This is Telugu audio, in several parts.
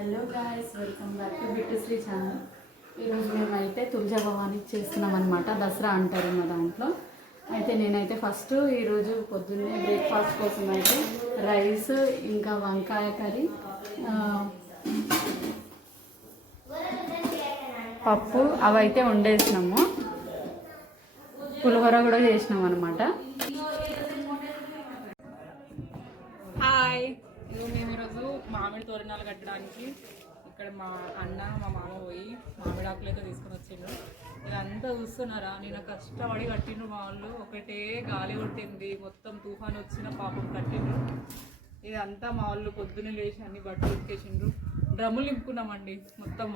Hello guys, welcome back to Bittushri channel. ఈరోజు మేమైతే తులజా భవానికి చేస్తున్నాం అనమాట. దసరా అంటారు మా దాంట్లో. అయితే నేనైతే ఫస్ట్ ఈరోజు పొద్దున్నే బ్రేక్ఫాస్ట్ కోసం అయితే రైస్ ఇంకా వంకాయ కర్రీ, పప్పు అవైతే వండేసినాము. పులిహోర కూడా చేసినాం అనమాట. హాయ్, మేము ఈరోజు మామిడి తోరణాలు కట్టడానికి ఇక్కడ మా అన్న మా మామ పోయి మామిడి ఆకులు అయితే తీసుకొని వచ్చిండ్రు. ఇదంతా చూస్తున్నారా, నేను కష్టపడి కట్టిండ్రు. మా వాళ్ళు ఒకటే గాలి కొట్టింది, మొత్తం తుఫాన్ వచ్చిన పాపం కట్టిండ్రు. ఇదంతా మా వాళ్ళు పొద్దున్నే లేచి అన్ని బట్టలు ఉతికేసిండ్రు. డ్రమ్ములు నింపుకున్నామండి, మొత్తం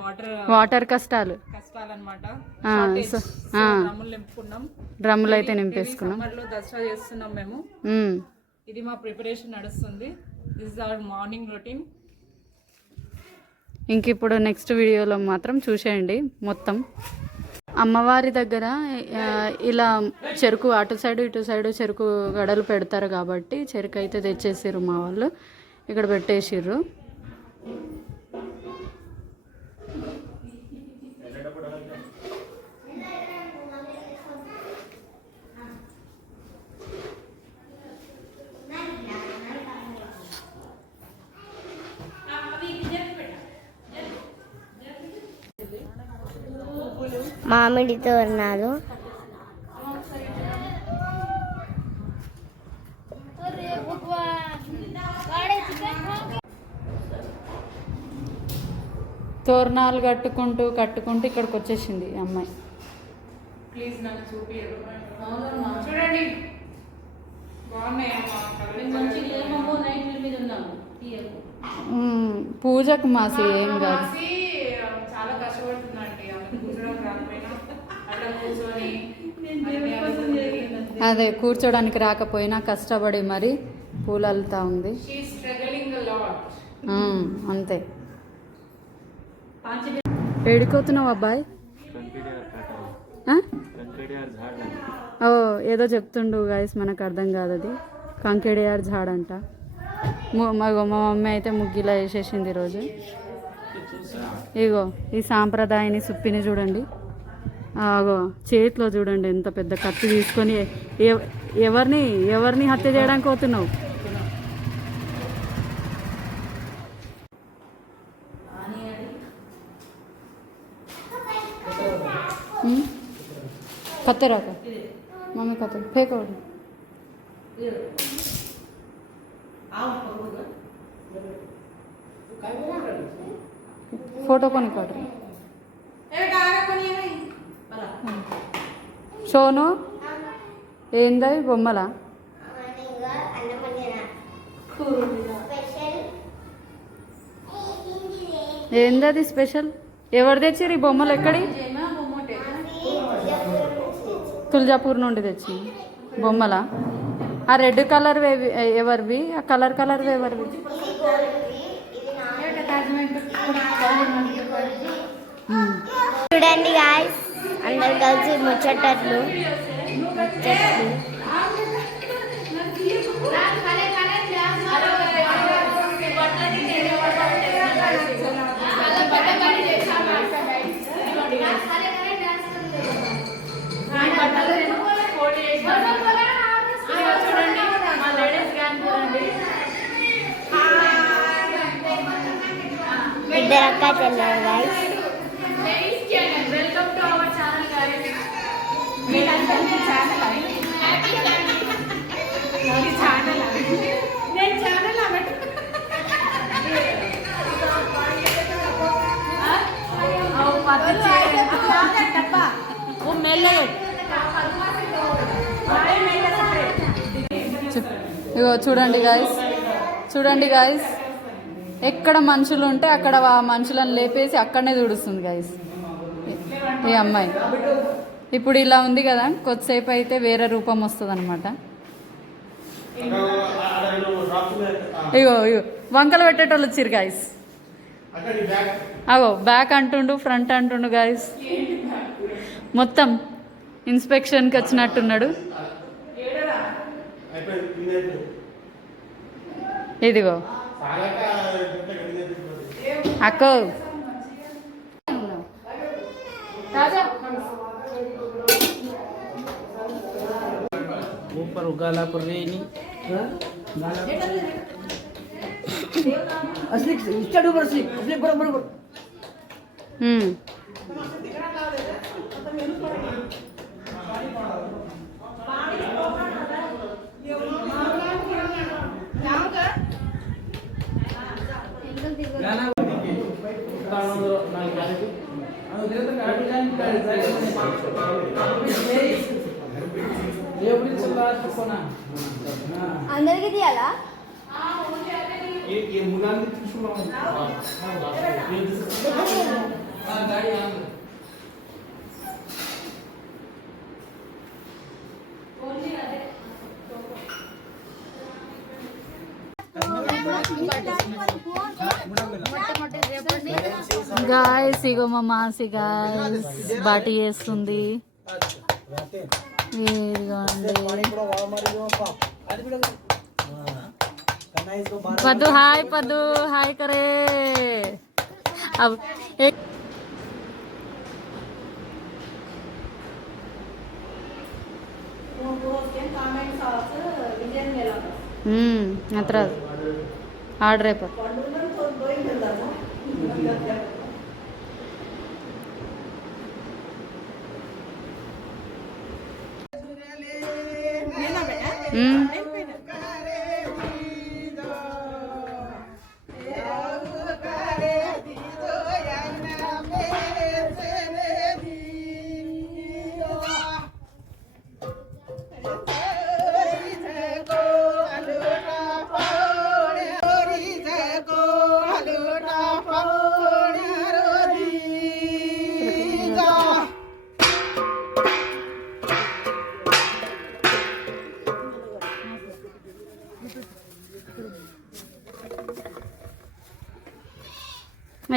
వాటర్ కష్టాలన్నమాట. డ్రమ్ములు నింపుకున్నాం, డ్రమ్ములు అయితే నింపేసుకున్నాం. సమ్మర్లో దసరా చేస్తున్నాం మేము. ఇది మా ప్రిపరేషన్ నడుస్తుంది. This is our morning routine. ఇంక ఇప్పుడు నెక్స్ట్ వీడియోలో మాత్రం చూసేయండి మొత్తం. అమ్మవారి దగ్గర ఇలా చెరుకు అటు సైడు ఇటు సైడు చెరుకు గడలు పెడతారు కాబట్టి చెరుకు అయితే తెచ్చేసిర్రు మా వాళ్ళు, ఇక్కడ పెట్టేసిర్రు. మామిడి తోరణాలు, తోరణాలు కట్టుకుంటూ ఇక్కడికి వచ్చేసింది అమ్మాయి. ప్లీజ్ నాకు చూపి చూడండి, పూజకు మాసి ఏం కాదు. చాలా కష్టపడుతుందండి, కూర్చోడం రాకపోయినా అట్లా కూర్చొని అదే కూర్చోడానికి రాకపోయినా కష్టపడి మరి పూలు అల్లుతా ఉంది. అంతే. ఏడిపోతున్నావు అబ్బాయి? ఓ ఏదో చెప్తుండు గాయస్, మనకు అర్థం కాదు. అది కంకెడియార్ ఝాడ్ అంట. మా మమ్మీ అయితే ముగ్గిలా వేసేసింది ఈరోజు. ఇగో ఈ సాంప్రదాయని సుప్పిని చూడండి, అగో చేతిలో చూడండి ఎంత పెద్ద కత్తి తీసుకొని ఎవరిని హత్య చేయడానికి పోతున్నావు? కత్తెరాక మమ్మీ కత్త ఫేకోడు. ఫోటో కొని కొట్టు. షోను ఏందవి బొమ్మలా? ఏందది స్పెషల్? ఎవరు తెచ్చిర్రు ఈ బొమ్మలు? ఎక్కడి? తులజాపూర్ నుండి తెచ్చి బొమ్మలా? ఆ రెడ్ కలర్ ఎవరివి? ఆ కలర్ ఎవరివి? చూడండి గాయ్స్, అందరు కలిసి ముచ్చట్లు. ఇద్దరు అక్క చెల్లెలు గాయ్స్. ఇగో చూడండి గాయస్, ఎక్కడ మనుషులు ఉంటే అక్కడ మనుషులను లేపేసి అక్కడనే తుడుస్తుంది గాయస్ ఈ అమ్మాయి. ఇప్పుడు ఇలా ఉంది కదా, కొద్దిసేపు అయితే వేరే రూపం వస్తుంది అనమాట. ఇగో వంకలు పెట్టేటోళ్ళు వచ్చిర్రు గాయస్. అగో బ్యాక్ అంటుండు, ఫ్రంట్ అంటుండు గాయస్. మొత్తం ఇన్స్పెక్షన్కి వచ్చినట్టున్నాడు. ఇదిగో అక్కో ऊपर उगाला पर रेनी असली स्टार्ट ऊपर असली बरोबर बरोबर అందరికి తీయాలా గాయస్ ఇగో మా మాసి గాయస్ బాటి చేస్తుంది ఇదిగోండి పద్దు హాయ్ కరే अब एक ಹತ್ರ ಆಡ್ರಪ್ಪ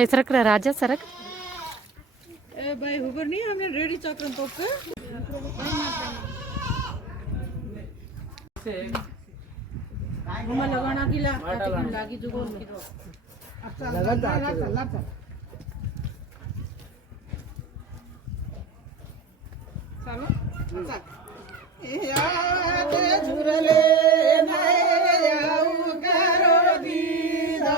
सरक रहा राजा सरक भाई हुबर नहीं हमने रेडी चक्र तो मम्मा लगाना किला लागी जुगो अच्छा लगा चलो अच्छा याद झुरले नयाऊ करो दीदा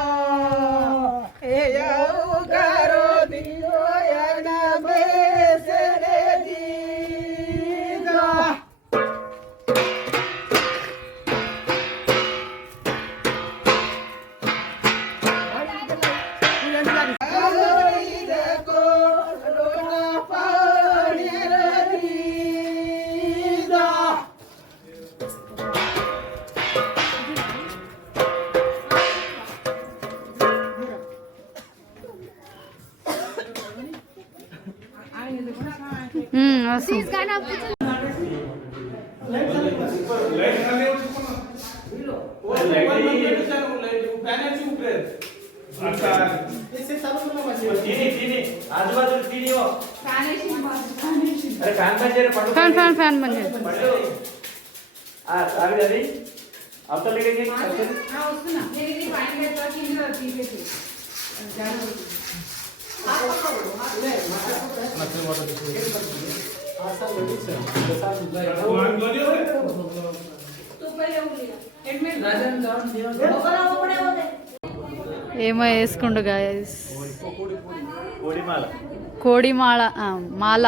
ए याऊ करो दियो याना बेसरे दीदा फैन फैन फैन बन जाए అవతల లేకే వస్తున్నా నేను పైన పెట్టా కింద తీసేసి ఏమో వేసుకుండు గాయస్ కోడిమాల మాల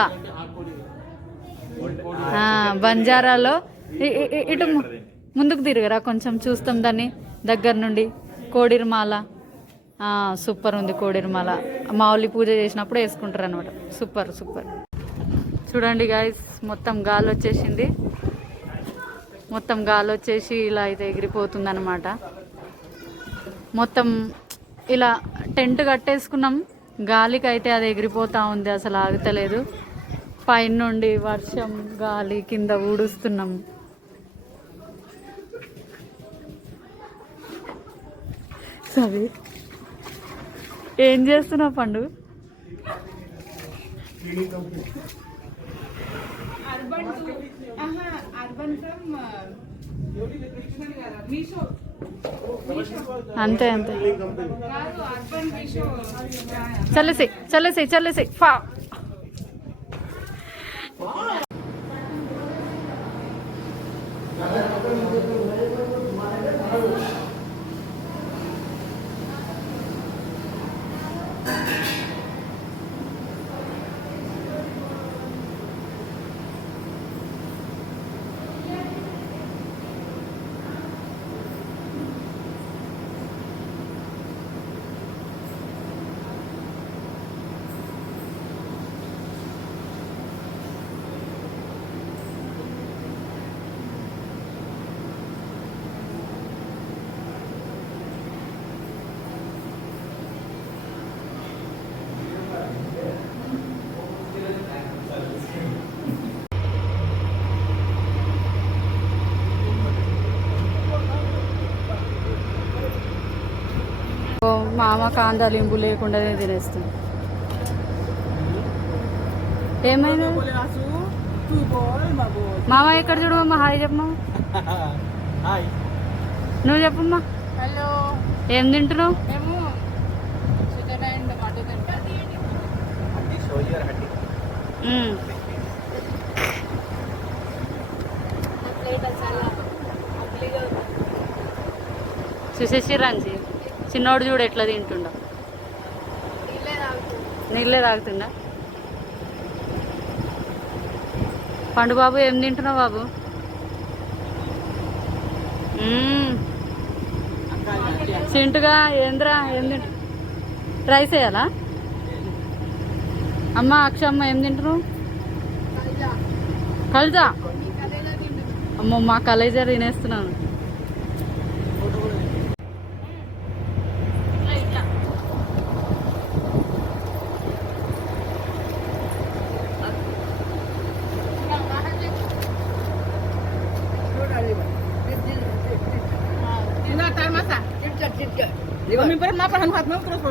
బంజారాలో ఇటు ముందుకు తిరగరా కొంచెం చూస్తాం దాన్ని దగ్గర నుండి కోడిర్మాల సూపర్ ఉంది కోడిర్మాల మావులి పూజ చేసినప్పుడు వేసుకుంటారు అనమాట సూపర్ సూపర్ చూడండి గాయస్ మొత్తం గాలి వచ్చేసింది మొత్తం గాలి వచ్చేసి ఇలా అయితే ఎగిరిపోతుంది అనమాట మొత్తం ఇలా టెంట్ కట్టేసుకున్నాం గాలికి అయితే అది ఎగిరిపోతూ ఉంది అసలు ఆగుతలేదు పైన నుండి వర్షం గాలి కింద ఊడుస్తున్నాం సరే ఏం చేస్తున్నావు పండు అర్బన్ ఫ్రమ్ అంతే అంతే చల్లేసి చల్లేసి చల్లేసి ఫా మామ కాందాలింపు లేకుండానే తినేస్తుంది. ఏమైనా మామ ఎక్కడ చూడమ్మా? హాయ్ చెప్పమ్మా. నువ్వు చెప్పమ్మా. హలో. ఏం తింటున్నావు? మేము చికెన్ అండ్ మటన్ చూసేసి రంజీ చిన్నోడు చూడు ఎట్లా తింటుండ. నీళ్ళే తాగుతుండా? పండు బాబు ఏం తింటున్నావు బాబు? చింటుగా ఏంద్రా ఏం తింటు? రైస్ వేయాలా? అమ్మ అక్షమ్మ ఏం తింటున్నావు? కల్జా. అమ్మో మా Khaleja తినేస్తున్నాను. Kami pernah makan terus.